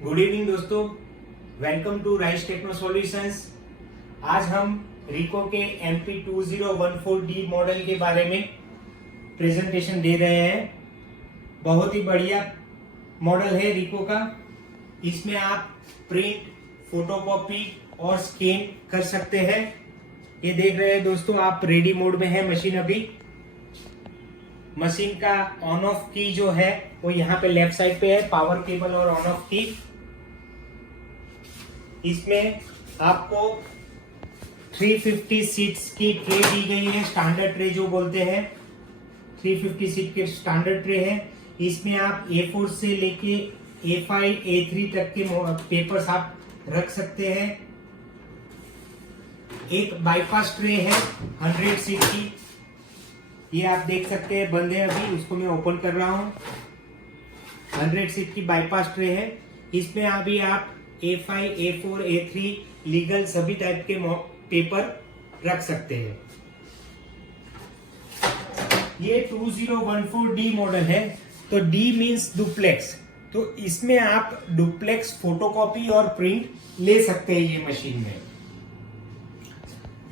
Good evening दोस्तों, welcome to rice techno solutions. आज हम रिको के MP2014D मॉडल के बारे में प्रेजेंटेशन दे रहे हैं। बहुत ही बढ़िया मॉडल है रिको का। इसमें आप प्रिंट, फोटोकॉपी और स्कैन कर सकते हैं। ये देख रहे हैं दोस्तों, आप रेडी मोड में है मशीन। अभी मशीन का ऑन ऑफ की जो है वो यहाँ पे लेफ्ट साइड पे है, पावर केबल और ऑन ऑफ की। इसमें आपको 350 सीट्स की ट्रे दी गई है, स्टैंडर्ड ट्रे जो बोलते हैं। 350 सीट के स्टैंडर्ड ट्रे है। इसमें आप A4 से लेके A5, A3 तक के पेपर्स आप रख सकते हैं। एक बाईपास ट्रे है 100 सीट की, ये आप देख सकते हैं। बंद है अभी, उसको मैं ओपन कर रहा हूँ। 100 सीट की बाईपास ट्रे है। इसमें अभी आप A5, A4, A3 लीगल सभी टाइप के पेपर रख सकते हैं। ये 2014D मॉडल है, तो D मीन्स डुप्लेक्स। तो इसमें आप डुप्लेक्स फोटोकॉपी और प्रिंट ले सकते हैं ये मशीन में।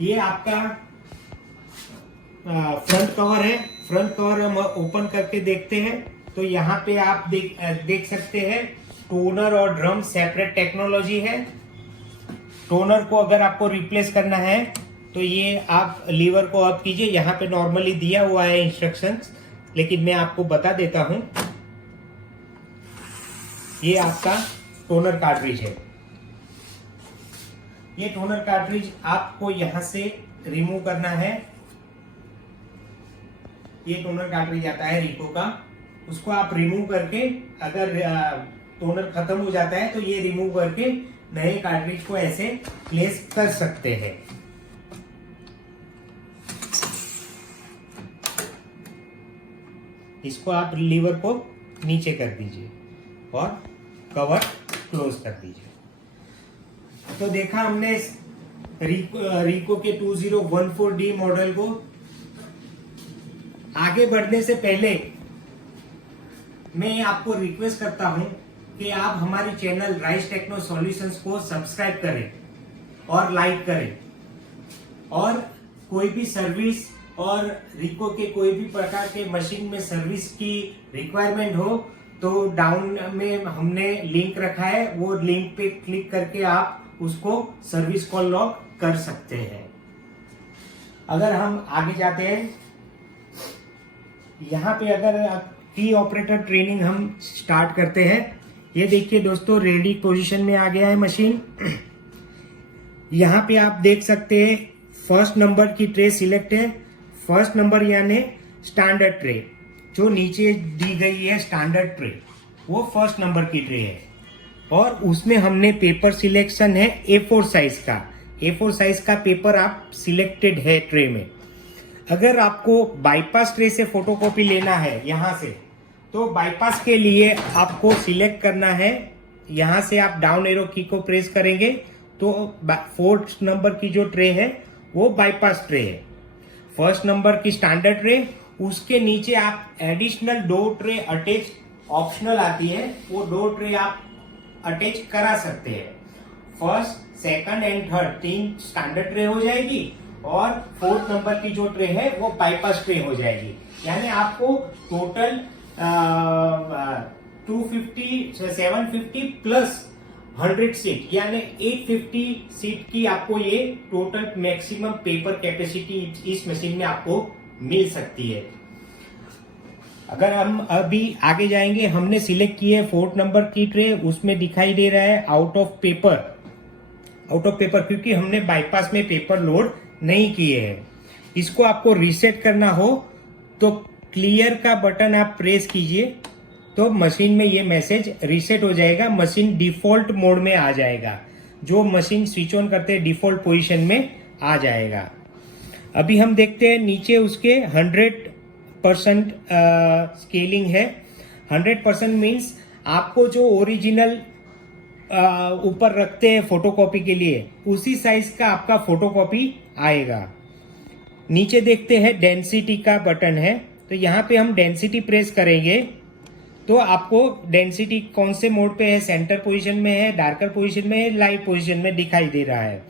ये आपका फ्रंट कवर है। फ्रंट कवर हम ओपन करके देखते हैं तो यहाँ पे आप देख सकते हैं टोनर और ड्रम सेपरेट टेक्नोलॉजी है। टोनर को अगर आपको रिप्लेस करना है तो ये आप लीवर को अप कीजिए। यहाँ पे नॉर्मली दिया हुआ है इंस्ट्रक्शंस, लेकिन मैं आपको बता देता हूं। ये आपका टोनर कार्ट्रिज है। ये टोनर कार्ट्रिज आपको यहां से रिमूव करना है। ये टोनर कार्ट्रिज आता है रिको का, उसको आप रिमूव करके, अगर टोनर खत्म हो जाता है तो ये रिमूव करके नए कार्ट्रिज को ऐसे प्लेस कर सकते हैं। इसको आप लीवर को नीचे कर दीजिए और कवर क्लोज कर दीजिए। तो देखा हमने रिको के 2014D मॉडल को। आगे बढ़ने से पहले मैं आपको रिक्वेस्ट करता हूं कि आप हमारे चैनल राइस टेक्नो सॉल्यूशंस को सब्सक्राइब करें और लाइक करें। और कोई भी सर्विस और रिको के कोई भी प्रकार के मशीन में सर्विस की रिक्वायरमेंट हो तो डाउन में हमने लिंक रखा है, वो लिंक पे क्लिक करके आप उसको सर्विस कॉल लॉग कर सकते हैं। अगर हम आगे जाते हैं, यहाँ पे अगर की ऑपरेटर ट्रेनिंग हम स्टार्ट करते हैं। ये देखिए दोस्तों, रेडी पोजीशन में आ गया है मशीन। यहाँ पे आप देख सकते हैं फर्स्ट नंबर की ट्रे सिलेक्ट है। फर्स्ट नंबर यानी स्टैंडर्ड ट्रे, जो नीचे दी गई है स्टैंडर्ड ट्रे, वो फर्स्ट नंबर की ट्रे है। और उसमें हमने पेपर सिलेक्शन है A4 साइज का। A4 साइज का पेपर आप सिलेक्टेड है ट्रे में। अगर आपको बाईपास ट्रे से फोटोकॉपी लेना है यहाँ से, तो बाईपास के लिए आपको सिलेक्ट करना है। यहाँ से आप डाउन एरो की को प्रेस करेंगे तो फोर्थ नंबर की जो ट्रे है वो बाईपास ट्रे है। फर्स्ट नंबर की स्टैंडर्ड ट्रे, उसके नीचे आप एडिशनल 2 ट्रे अटैच ऑप्शनल आती है, वो 2 ट्रे आप अटैच करा सकते हैं। First, second and third 3 standard tray हो जाएगी और फोर्थ नंबर की जो ट्रे है वो बाईपास ट्रे हो जाएगी। यानी आपको टोटल 750 प्लस 100 सीट यानी 850 सीट की आपको ये टोटल मैक्सिमम पेपर कैपेसिटी इस मशीन में आपको मिल सकती है। अगर हम अभी आगे जाएंगे, हमने सिलेक्ट की है फोर्थ नंबर की ट्रे, उसमें दिखाई दे रहा है out of paper. Out of paper क्योंकि हमने बाईपास में पेपर लोड नहीं किए हैं। इसको आपको रीसेट करना हो तो क्लियर का बटन आप प्रेस कीजिए तो मशीन में ये मैसेज रीसेट हो जाएगा। मशीन डिफॉल्ट मोड में आ जाएगा। जो मशीन स्विच ऑन करते हैं डिफॉल्ट पोजीशन में आ जाएगा। अभी हम देखते हैं नीचे उसके 100% स्केलिंग है। 100% मीन्स आपको जो ओरिजिनल ऊपर रखते हैं फोटोकॉपी के लिए, उसी साइज का आपका फोटोकॉपी आएगा। नीचे देखते हैं डेंसिटी का बटन है, तो यहाँ पे हम डेंसिटी प्रेस करेंगे तो आपको डेंसिटी कौन से मोड पे है, सेंटर पोजीशन में है, डार्कर पोजीशन में है, लाइट पोजीशन में दिखाई दे रहा है।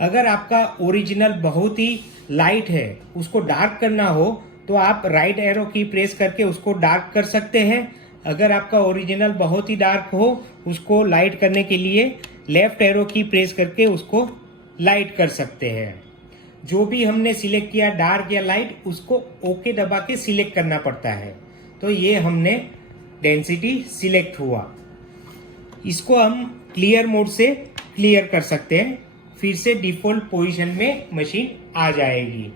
अगर आपका ओरिजिनल बहुत ही लाइट है, उसको डार्क करना हो तो आप राइट एरो की प्रेस करके उसको डार्क कर सकते हैं। अगर आपका ओरिजिनल बहुत ही डार्क हो, उसको लाइट करने के लिए लेफ्ट एरो की प्रेस करके उसको लाइट कर सकते हैं। जो भी हमने सिलेक्ट किया डार्क या लाइट, उसको ओके दबा के सिलेक्ट करना पड़ता है। तो ये हमने डेंसिटी सिलेक्ट हुआ। इसको हम क्लियर मोड से क्लियर कर सकते हैं, फिर से डिफॉल्ट पोजीशन में मशीन आ जाएगी।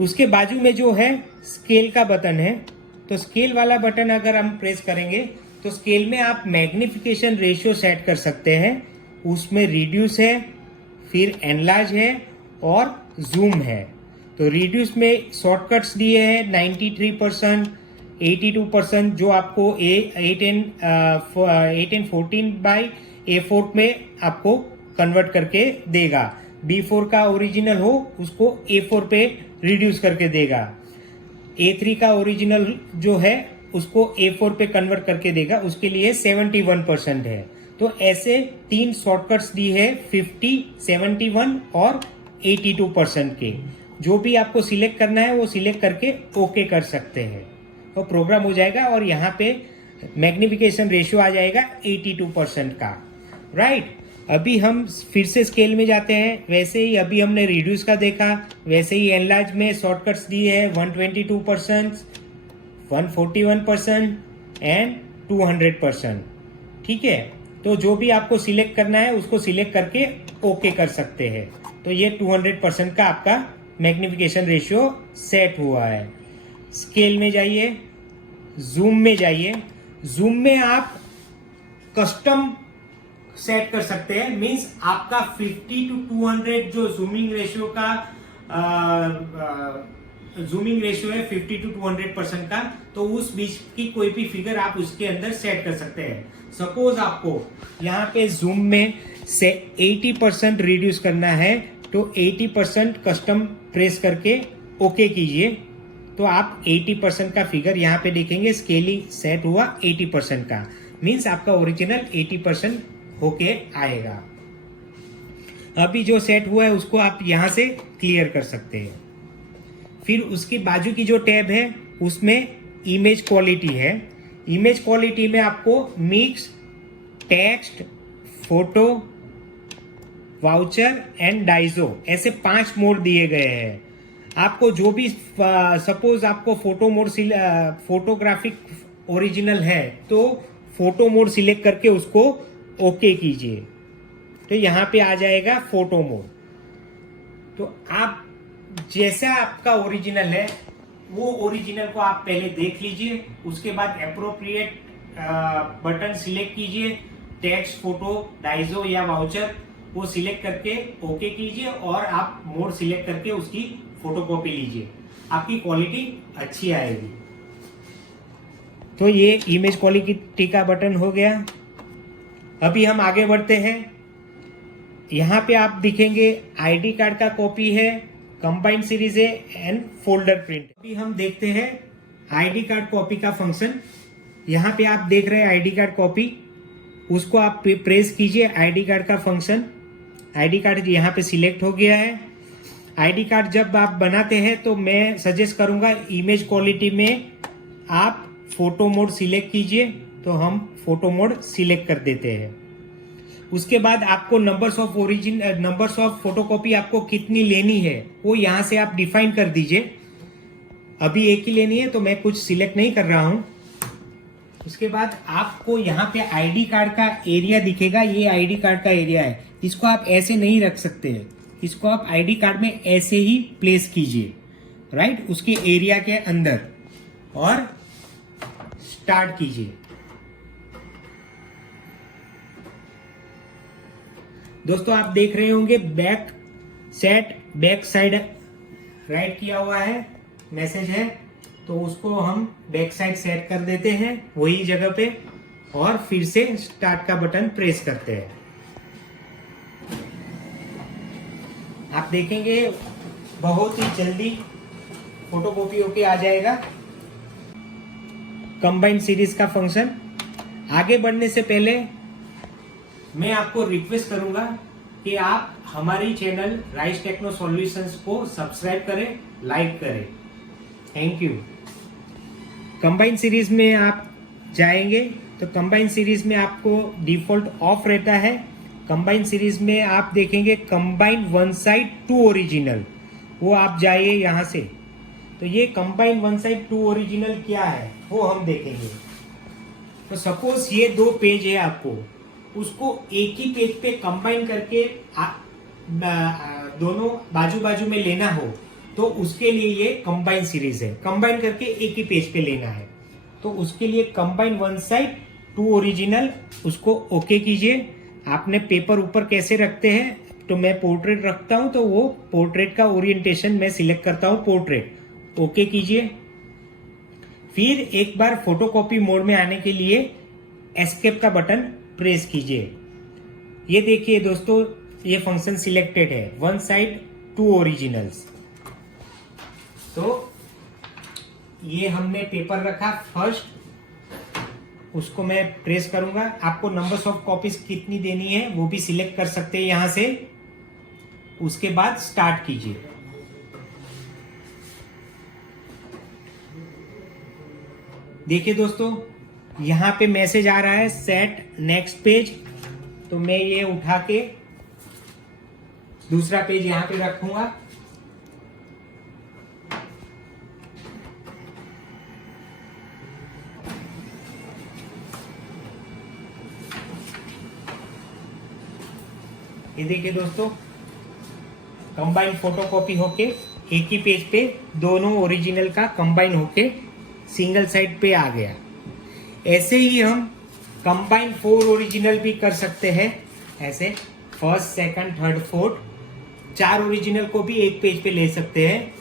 उसके बाजू में जो है स्केल का बटन है, तो स्केल वाला बटन अगर हम प्रेस करेंगे तो स्केल में आप मैग्निफिकेशन रेशियो सेट कर सकते हैं। उसमें रिड्यूस है, फिर एनलार्ज है और जूम है। तो रिड्यूस में शॉर्टकट्स दिए हैं 93%, 82%, जो आपको 8:14 में आपको कन्वर्ट करके देगा। B4 का ओरिजिनल हो उसको A4 पे रिड्यूस करके देगा। A3 का ओरिजिनल जो है उसको A4 पे कन्वर्ट करके देगा, उसके लिए 71% है। तो ऐसे 3 शॉर्टकट्स दी है 50, 71 और 82% के। जो भी आपको सिलेक्ट करना है वो सिलेक्ट करके ओके कर सकते हैं, तो प्रोग्राम हो जाएगा और यहाँ पे मैग्निफिकेशन रेशियो आ जाएगा 82% का। राइट, अभी हम फिर से स्केल में जाते हैं। वैसे ही अभी हमने रिड्यूस का देखा, वैसे ही एनलार्ज में शॉर्टकट्स दिए हैं 122%, 141% एंड 200%। ठीक है, तो जो भी आपको सिलेक्ट करना है उसको सिलेक्ट करके ओके कर सकते हैं। तो ये 200% का आपका मैग्निफिकेशन रेशियो सेट हुआ है। स्केल में जाइए, जूम में जाइए। जूम में आप कस्टम सेट कर सकते हैं, मींस आपका 50 to 200 जो जूमिंग रेशियो का जूमिंग रेशियो है 50 to 200% का, तो उस बीच की कोई भी फिगर आप उसके अंदर सेट कर सकते हैं। सपोज आपको यहाँ पे जूम में से 80% रिड्यूस करना है, तो 80% कस्टम प्रेस करके ओके कीजिए, तो आप 80% का फिगर यहाँ पे देखेंगे। स्केलिंग सेट हुआ 80% का, मीन्स आपका ओरिजिनल 80% होके आएगा। अभी जो सेट हुआ है उसको आप यहाँ से क्लियर कर सकते हैं। फिर उसकी बाजू की जो टैब है उसमें इमेज क्वालिटी है। इमेज क्वालिटी में आपको mix, text, photo, voucher and Dizo, ऐसे 5 मोड दिए गए हैं। आपको जो भी सपोज आपको फोटो मोड फोटोग्राफिक ओरिजिनल है तो फोटो मोड सिलेक्ट करके उसको ओके कीजिए, तो यहाँ पे आ जाएगा फोटो मोड। तो आप जैसा आपका ओरिजिनल है वो ओरिजिनल को आप पहले देख लीजिए, उसके बाद एप्रोप्रिएट बटन सिलेक्ट कीजिए, टेक्स्ट, फोटो, डाइजो या वाउचर वो सिलेक्ट करके ओके कीजिए और आप मोड सिलेक्ट करके उसकी फोटोकॉपी लीजिए, आपकी क्वालिटी अच्छी आएगी। तो ये इमेज क्वालिटी का बटन हो गया। अभी हम आगे बढ़ते हैं। यहाँ पे आप दिखेंगे आईडी कार्ड का कॉपी है, कंबाइंड सीरीज है एंड फोल्डर प्रिंट। अभी हम देखते हैं आईडी कार्ड कॉपी का फंक्शन। यहाँ पे आप देख रहे हैं आईडी कार्ड कॉपी, उसको आप प्रेस कीजिए, आईडी कार्ड का फंक्शन। आईडी कार्ड यहाँ पे सिलेक्ट हो गया है। आईडी कार्ड जब आप बनाते हैं तो मैं सजेस्ट करूंगा इमेज क्वालिटी में आप फोटो मोड सिलेक्ट कीजिए, तो हम फोटो मोड सिलेक्ट कर देते हैं। उसके बाद आपको नंबर्स ऑफ फोटोकॉपी आपको कितनी लेनी है वो यहाँ से आप डिफाइन कर दीजिए। अभी एक ही लेनी है तो मैं कुछ सिलेक्ट नहीं कर रहा हूँ। उसके बाद आपको यहाँ पे आईडी कार्ड का एरिया दिखेगा, ये आईडी कार्ड का एरिया है। इसको आप ऐसे नहीं रख सकते हैं, इसको आप आईडी कार्ड में ऐसे ही प्लेस कीजिए, राइट, उसके एरिया के अंदर, और स्टार्ट कीजिए। दोस्तों आप देख रहे होंगे बैक साइड राइट किया हुआ है, मैसेज है, तो उसको हम बैक साइड सेट कर देते हैं वही जगह पे, और फिर से स्टार्ट का बटन प्रेस करते हैं। आप देखेंगे बहुत ही जल्दी फोटोकॉपी होके आ जाएगा। कंबाइन सीरीज का फंक्शन। आगे बढ़ने से पहले मैं आपको रिक्वेस्ट करूंगा कि आप हमारी चैनल राइस टेक्नो सॉल्यूशंस को सब्सक्राइब करें, लाइक करें। Thank you. कंबाइन सीरीज में आप जाएंगे तो कंबाइन सीरीज में आपको डिफॉल्ट ऑफ रहता है। कंबाइन सीरीज में आप देखेंगे combine one side to original, वो आप जाइए यहाँ से। तो ये combine one side to original क्या है वो हम देखेंगे। तो सपोज ये दो पेज है, आपको उसको एक ही पेज पे कंबाइन करके दोनों बाजू बाजू में लेना हो तो उसके लिए ये कंबाइन सीरीज है। कंबाइन करके एक ही पेज पे लेना है तो उसके लिए combine one side to original, उसको ओके कीजिए। आपने पेपर ऊपर कैसे रखते हैं, तो मैं पोर्ट्रेट रखता हूं तो वो पोर्ट्रेट का ओरिएंटेशन मैं सिलेक्ट करता हूं पोर्ट्रेट, ओके कीजिए। फिर एक बार फोटोकॉपी मोड में आने के लिए एस्केप का बटन प्रेस कीजिए। ये देखिए दोस्तों, ये फंक्शन सिलेक्टेड है, वन साइड टू ओरिजिनल्स। तो ये हमने पेपर रखा फर्स्ट, उसको मैं प्रेस करूंगा। आपको नंबर्स ऑफ कॉपीज कितनी देनी है वो भी सिलेक्ट कर सकते हैं यहां से। उसके बाद स्टार्ट कीजिए। देखिए दोस्तों, यहां पे मैसेज आ रहा है सेट नेक्स्ट पेज, तो मैं ये उठा के दूसरा पेज यहां पे रखूंगा। ये देखिए दोस्तों, कंबाइन फोटोकॉपी होके एक ही पेज पे दोनों ओरिजिनल का कंबाइन होके सिंगल साइड पे आ गया। ऐसे ही हम कंबाइन फोर ओरिजिनल भी कर सकते हैं। ऐसे फर्स्ट, सेकंड, थर्ड, फोर्थ, चार ओरिजिनल को भी एक पेज पे ले सकते हैं।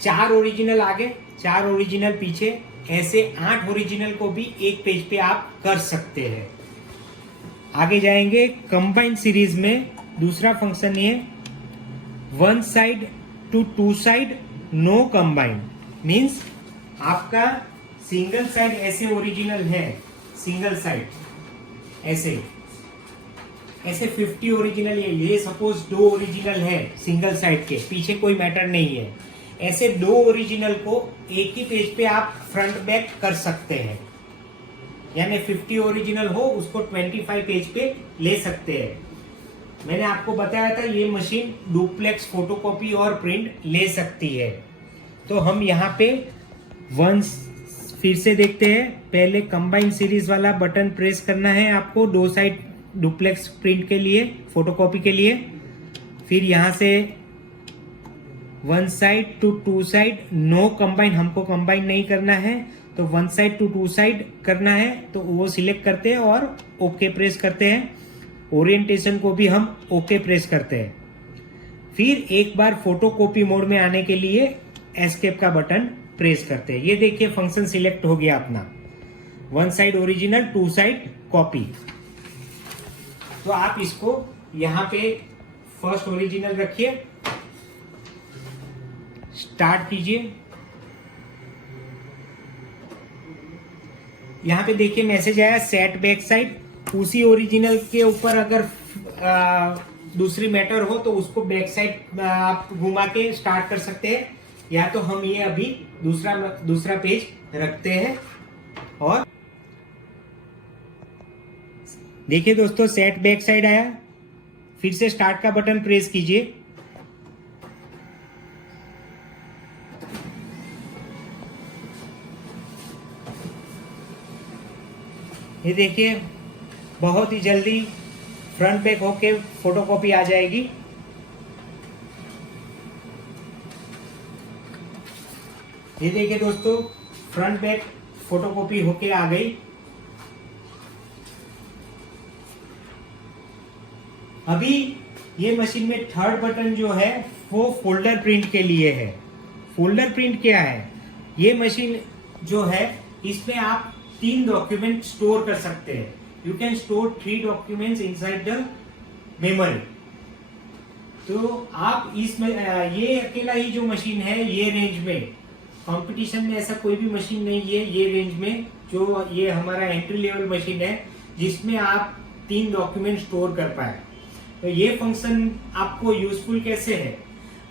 चार ओरिजिनल आगे, चार ओरिजिनल पीछे, ऐसे 8 ओरिजिनल को भी एक पेज पे आप कर सकते हैं। आगे जाएंगे कंबाइन सीरीज में दूसरा फंक्शन ये one side to two side no combine, means आपका सिंगल साइड ऐसे ओरिजिनल है, सिंगल साइड ऐसे 50 ओरिजिनल, ये सपोज 2 ओरिजिनल है सिंगल साइड के, पीछे कोई मैटर नहीं है। ऐसे 2 ओरिजिनल को एक ही पेज पे आप फ्रंट बैक कर सकते हैं, यानी 50 ओरिजिनल हो उसको 25 पेज पे ले सकते हैं। मैंने आपको बताया था ये मशीन डुप्लेक्स फोटोकॉपी और प्रिंट ले सकती है। तो हम यहाँ पे वंस फिर से देखते हैं। पहले कंबाइन सीरीज वाला बटन प्रेस करना है आपको, 2 साइड डुप्लेक्स प्रिंट के लिए, फोटोकॉपी के लिए। फिर यहाँ से one side to two side no combine, हमको कंबाइन नहीं करना है तो one side to two side करना है, तो वो सिलेक्ट करते हैं और ओके प्रेस करते हैं। ओरिएंटेशन को भी हम ओके प्रेस करते हैं। फिर एक बार फोटोकॉपी मोड में आने के लिए एस्केप का बटन प्रेस करते हैं। ये देखिए फंक्शन सिलेक्ट हो गया अपना, one side original two side copy. तो आप इसको यहां पे फर्स्ट ओरिजिनल रखिए, स्टार्ट कीजिए। यहां पे देखिए मैसेज आया सेट बैक साइड। उसी ओरिजिनल के ऊपर अगर दूसरी मैटर हो तो उसको बैक साइड आप घुमा के स्टार्ट कर सकते हैं, या तो हम ये अभी दूसरा पेज रखते हैं। और देखिए दोस्तों, सेट बैक साइड आया। फिर से स्टार्ट का बटन प्रेस कीजिए। ये देखिए बहुत ही जल्दी फ्रंट बैक होके फोटोकॉपी आ जाएगी। ये देखिए दोस्तों, फ्रंट बैक फोटोकॉपी होके आ गई। अभी ये मशीन में थर्ड बटन जो है वो फोल्डर प्रिंट के लिए है। फोल्डर प्रिंट क्या है? ये मशीन जो है इसमें आप 3 डॉक्यूमेंट स्टोर कर सकते हैं। You can store 3 documents inside the memory. तो आप इसमें ये अकेला ही जो मशीन है ये रेंज में कंपटीशन में ऐसा कोई भी मशीन नहीं है ये रेंज में, जो ये हमारा एंट्री लेवल मशीन है जिसमें आप 3 डॉक्यूमेंट स्टोर कर पाए। तो ये फंक्शन आपको यूजफुल कैसे है,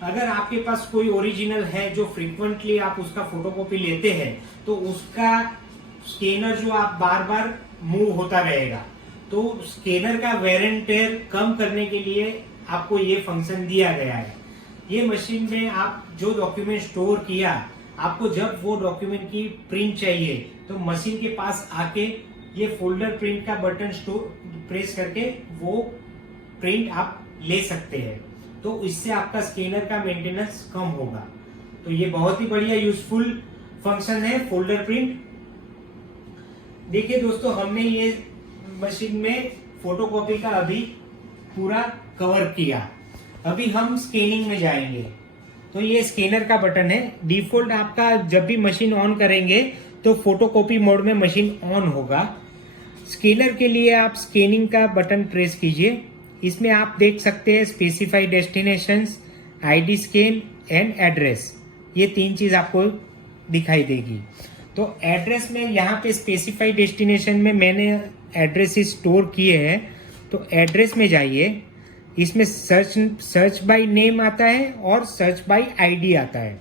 अगर आपके पास कोई ओरिजिनल है जो फ्रीक्वेंटली आप उसका फोटोकॉपी लेते हैं तो उसका स्कैनर जो आप बार बार मूव होता रहेगा, तो स्कैनर का वेयर एंड टेयर कम करने के लिए आपको ये फंक्शन दिया गया है। ये मशीन में आप जो डॉक्यूमेंट स्टोर किया, आपको जब वो डॉक्यूमेंट की प्रिंट चाहिए तो मशीन के पास आके ये फोल्डर प्रिंट का बटन प्रेस करके वो प्रिंट आप ले सकते हैं। तो इससे आपका स्कैनर का मेंटेनेंस कम होगा। तो ये बहुत ही बढ़िया यूजफुल फंक्शन है फोल्डर प्रिंट। देखिए दोस्तों, हमने ये मशीन में फोटोकॉपी का अभी पूरा कवर किया। अभी हम स्कैनिंग में जाएंगे। तो ये स्कैनर का बटन है। डिफॉल्ट आपका जब भी मशीन ऑन करेंगे तो फोटोकॉपी मोड में मशीन ऑन होगा। स्कैनर के लिए आप स्कैनिंग का बटन प्रेस कीजिए। इसमें आप देख सकते हैं specify destinations, ID scan and address, ये 3 चीज आपको दिखाई देगी। तो एड्रेस में यहाँ पे स्पेसिफाई डेस्टिनेशन में मैंने एड्रेस स्टोर किए हैं। तो एड्रेस में जाइए, इसमें सर्च बाय नेम आता है और सर्च बाय आईडी आता है।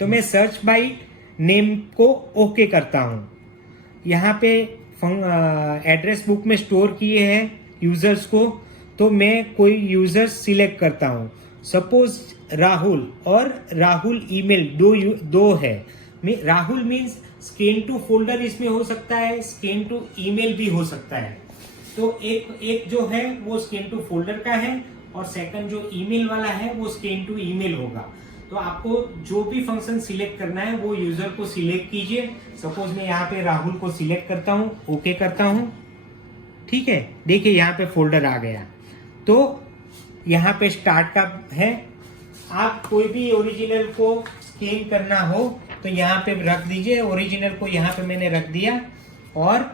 तो मैं सर्च बाय नेम को ओके करता हूँ। यहाँ पे एड्रेस बुक में स्टोर किए हैं यूजर्स को, तो मैं कोई यूजर सिलेक्ट करता हूँ। सपोज राहुल, और राहुल ईमेल दो है। Rahul means scan to folder इसमें हो सकता है, स्कैन टू ईमेल भी हो सकता है। तो एक जो है वो स्कैन टू फोल्डर का है और सेकंड जो ईमेल वाला है वो स्कैन टू ईमेल होगा। तो आपको जो भी फंक्शन सिलेक्ट करना है वो यूजर को सिलेक्ट कीजिए। सपोज मैं यहाँ पे राहुल को सिलेक्ट करता हूँ, ओके करता हूँ, ठीक है। देखिए यहाँ पे फोल्डर आ गया। तो यहाँ पे स्टार्ट का है। आप कोई भी ओरिजिनल को स्कैन करना हो तो यहाँ पे रख दीजिए। ओरिजिनल को यहाँ पे मैंने रख दिया और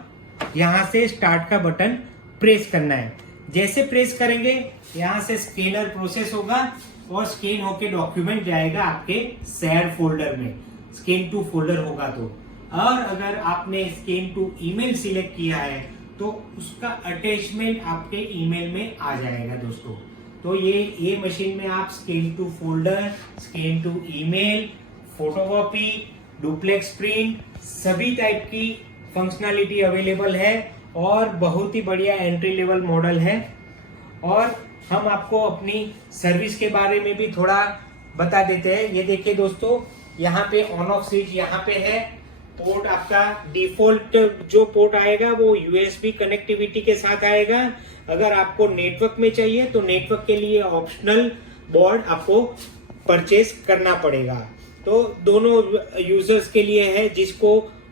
यहाँ से स्टार्ट का बटन प्रेस करना है। जैसे प्रेस करेंगे यहाँ से स्कैनर प्रोसेस होगा और स्कैन होके डॉक्यूमेंट जाएगा आपके शेयर फोल्डर में, स्कैन टू फोल्डर होगा तो। और अगर आपने स्कैन टू ईमेल सिलेक्ट किया है तो उसका अटैचमेंट आपके ईमेल में आ जाएगा दोस्तों। तो ये मशीन में आप scan to folder, scan to email, photocopy, duplex print, सभी टाइप की फंक्शनलिटी अवेलेबल है और बहुत ही बढ़िया एंट्री लेवल मॉडल है। और हम आपको अपनी सर्विस के बारे में भी थोड़ा बता देते हैं। ये देखिए दोस्तों, यहाँ पे ऑन ऑफ स्विच यहाँ पे है। पोर्ट आपका डिफॉल्ट जो पोर्ट आएगा वो यूएसबी कनेक्टिविटी के साथ आएगा। अगर आपको नेटवर्क में चाहिए तो नेटवर्क के लिए ऑप्शनल बोर्ड आपको परचेज करना पड़ेगा। तो दोनों यूजर्स के लिए है। जिसको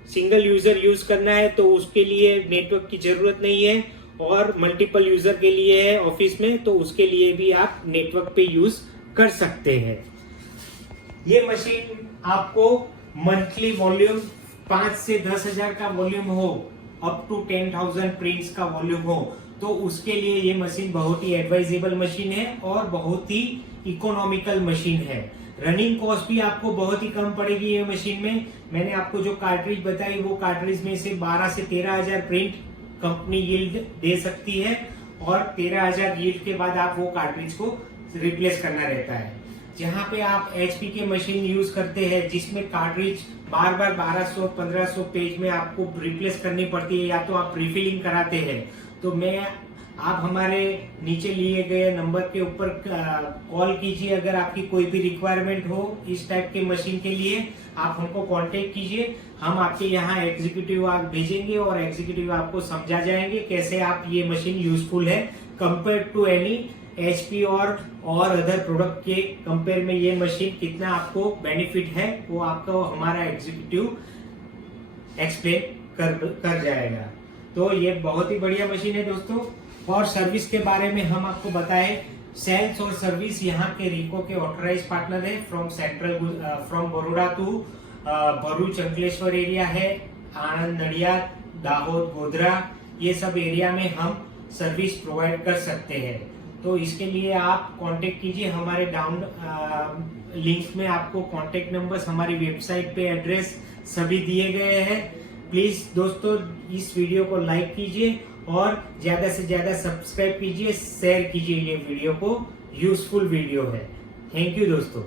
सिंगल यूजर यूज करना है तो उसके लिए नेटवर्क की जरूरत नहीं है, और मल्टीपल यूजर के लिए है ऑफिस में तो उसके लिए भी आप नेटवर्क पे यूज कर सकते हैं। ये मशीन आपको मंथली वॉल्यूम 5 से 10,000 का वॉल्यूम हो, अप टू 10,000 प्रिंट्स का वॉल्यूम हो, तो उसके लिए ये मशीन बहुत ही एडवाइजेबल मशीन है और बहुत ही इकोनॉमिकल मशीन है। रनिंग कॉस्ट भी आपको बहुत ही कम पड़ेगी ये मशीन में। मैंने आपको जो कार्ट्रिज बताई वो कार्ट्रिज में से 12 से 13,000 प्रिंट कंपनी यील्ड दे सकती है और 13,000 यील्ड के बाद आप वो कार्ट्रिज को रिप्लेस करना रहता है। जहाँ पे आप HP के मशीन यूज करते हैं जिसमें कार्ट्रिज बार बार 1200-1500 पेज में आपको रिप्लेस करनी पड़ती है या तो आप रिफिलिंग कराते हैं, तो आप हमारे नीचे लिए गए नंबर के ऊपर कॉल कीजिए। अगर आपकी कोई भी रिक्वायरमेंट हो इस टाइप के मशीन के लिए आप हमको कांटेक्ट कीजिए। हम आपके यहाँ एग्जीक्यूटिव भेजेंगे और एग्जीक्यूटिव आपको समझा जाएंगे कैसे आप ये मशीन यूजफुल है कंपेयर टू एनी HP और अदर प्रोडक्ट के कंपेयर में ये मशीन कितना आपको बेनिफिट है वो आपको हमारा एग्जीक्यूटिव एक्सप्लेन कर जाएगा। तो ये बहुत ही बढ़िया मशीन है दोस्तों। और सर्विस के बारे में हम आपको बताएं, सेल्स और सर्विस यहाँ के रिको के ऑथराइज पार्टनर है। From Baroda to Bharuch Ankleshwar area है, आनंद, नडियाद, दाहोद, गोधरा, ये सब एरिया में हम सर्विस प्रोवाइड कर सकते हैं। तो इसके लिए आप कांटेक्ट कीजिए। हमारे डाउन लिंक में आपको कांटेक्ट नंबर्स, हमारी वेबसाइट पे एड्रेस सभी दिए गए हैं। प्लीज दोस्तों इस वीडियो को लाइक कीजिए और ज्यादा से ज्यादा सब्सक्राइब कीजिए, शेयर कीजिए। ये वीडियो को यूजफुल वीडियो है। थैंक यू दोस्तों।